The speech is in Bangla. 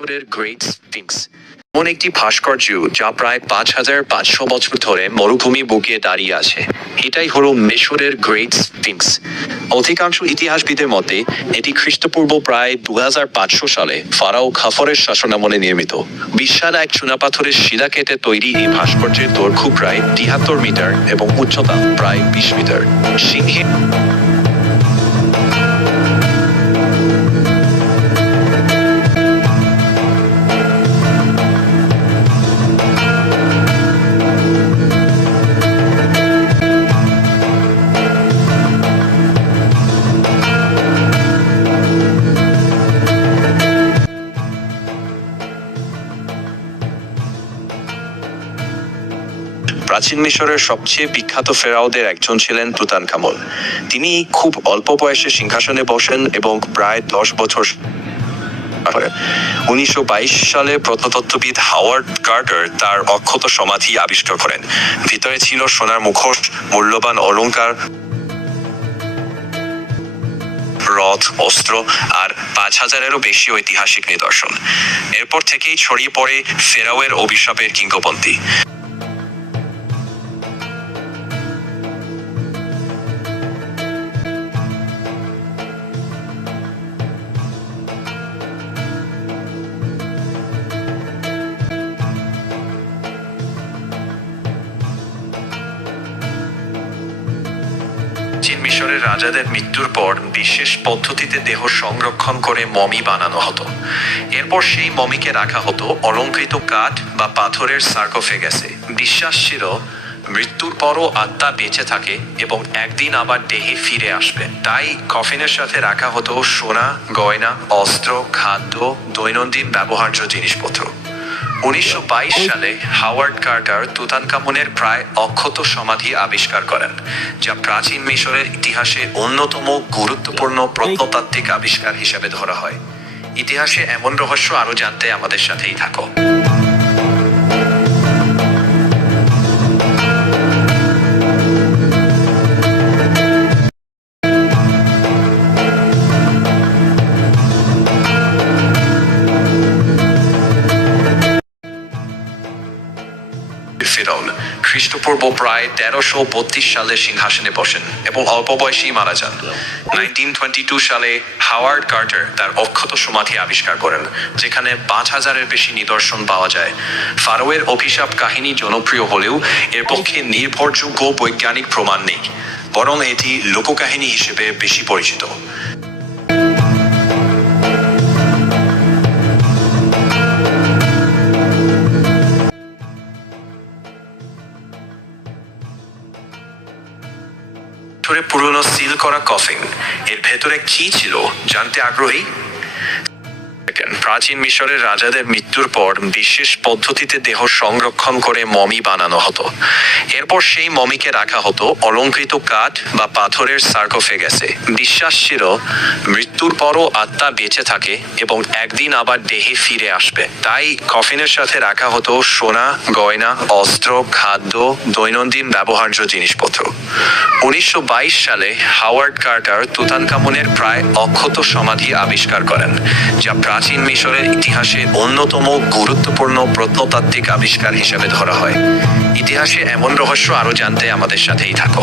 মিশরের গ্রেট স্ফিংস এমন একটি ভাস্কর্য যা প্রায় 5500 বছর ধরে মরুভূমি বুকে দাঁড়িয়ে আছে। এটাই হলো মিশরের গ্রেট স্ফিংস। অধিকাংশ ইতিহাসবিদের মতে এটি খ্রিস্টপূর্ব প্রায় 2500 সালে ফারাও খাফরের শাসনামলে নির্মিত। বিশাল এক চুনাপাথরের শিলা কেটে তৈরি এই ভাস্কর্যের দৈর্ঘ্য প্রায় 73 মিটার এবং উচ্চতা প্রায় 20 মিটার। সিংহে প্রাচীন মিশরের সবচেয়ে বিখ্যাত ফেরাওদের একজন ছিলেন তুতানখামন। তিনি খুব অল্প বয়সে সিংহাসনে বসেন এবং প্রায় 10 বছর 1922 সালে প্রত্নতত্ত্ববিদ হাওয়ার্ড কার্টার তার অক্ষত সমাধি আবিষ্কার করেন। ভিতরে ছিল সোনার মুখোশ, মূল্যবান অলংকার, রথ, অস্ত্র আর 5000-এরও বেশি ঐতিহাসিক নিদর্শন। এরপর থেকেই ছড়িয়ে পড়ে ফেরাওয়ের অভিশাপের কিংবদন্তি। চীন মিশরের রাজাদের মৃত্যুর পর বিশেষ পদ্ধতিতে দেহ সংরক্ষণ করে মমি বানানো হতো। এরপর সেই মমিকে রাখা হতো অলংকৃত কাঠ বা পাথরের সার্কোফেগাসে। বিশ্বাস ছিল মৃত্যুর পরও আত্মা বেঁচে থাকে এবং একদিন আবার দেহে ফিরে আসবে। তাই কফিনের সাথে রাখা হতো সোনা, গয়না, অস্ত্র, খাদ্য, দৈনন্দিন ব্যবহার্য জিনিসপত্র। 1922 সালে হাওয়ার্ড কার্টার তুতানখামনের প্রায় অক্ষত সমাধি আবিষ্কার করেন, যা প্রাচীন মিশরের ইতিহাসে অন্যতম গুরুত্বপূর্ণ প্রত্নতাত্ত্বিক আবিষ্কার হিসেবে ধরা হয়। ইতিহাসে এমন রহস্য আরো জানতে আমাদের সাথেই থাকো। ফিরআউন খ্রিস্টপূর্ব প্রায় 1332 সালে সিংহাসনে বসেন এবং অল্প বয়সেই মারা যান। 1922 সালে হাওয়ার্ড কার্টার তার অক্ষত সমাধি আবিষ্কার করেন, যেখানে 5000-এর বেশি নিদর্শন পাওয়া যায়। ফারাওয়ের অভিশাপ কাহিনী জনপ্রিয় হলেও এর পক্ষে নির্ভরযোগ্য বৈজ্ঞানিক প্রমাণ নেই, বরং এটি লোককাহিনী হিসেবে বেশি পরিচিত। পুরনো সিল করা কফিন, এর ভেতরে কি ছিল জানতে আগ্রহী? প্রাচীন মিশরের রাজাদের মৃত্যুর পর বিশেষ পদ্ধতিতে দেহ সংরক্ষণ করে মমি বানানো হতো। এরপর সেই মমিকে রাখা হতো অলংকৃত কাঠ বা পাথরের সার্কোফেগাসে। বিশ্বাস ছিল মৃত্যুর পরও আত্মা বেঁচে থাকে এবং একদিন আবার দেহে ফিরে আসবে। তাই কফিনের সাথে রাখা হতো সোনা, গয়না, অস্ত্র, খাদ্য, দৈনন্দিন ব্যবহার্য জিনিসপত্র। 1922 সালে হাওয়ার্ড কার্টার তুতানখামনের প্রায় অক্ষত সমাধি আবিষ্কার করেন, যা প্রাচীন মিশরের ইতিহাসে অন্যতম গুরুত্বপূর্ণ প্রত্নতাত্ত্বিক আবিষ্কার হিসেবে ধরা হয়। ইতিহাসে এমন রহস্য আরো জানতে আমাদের সাথেই থাকো।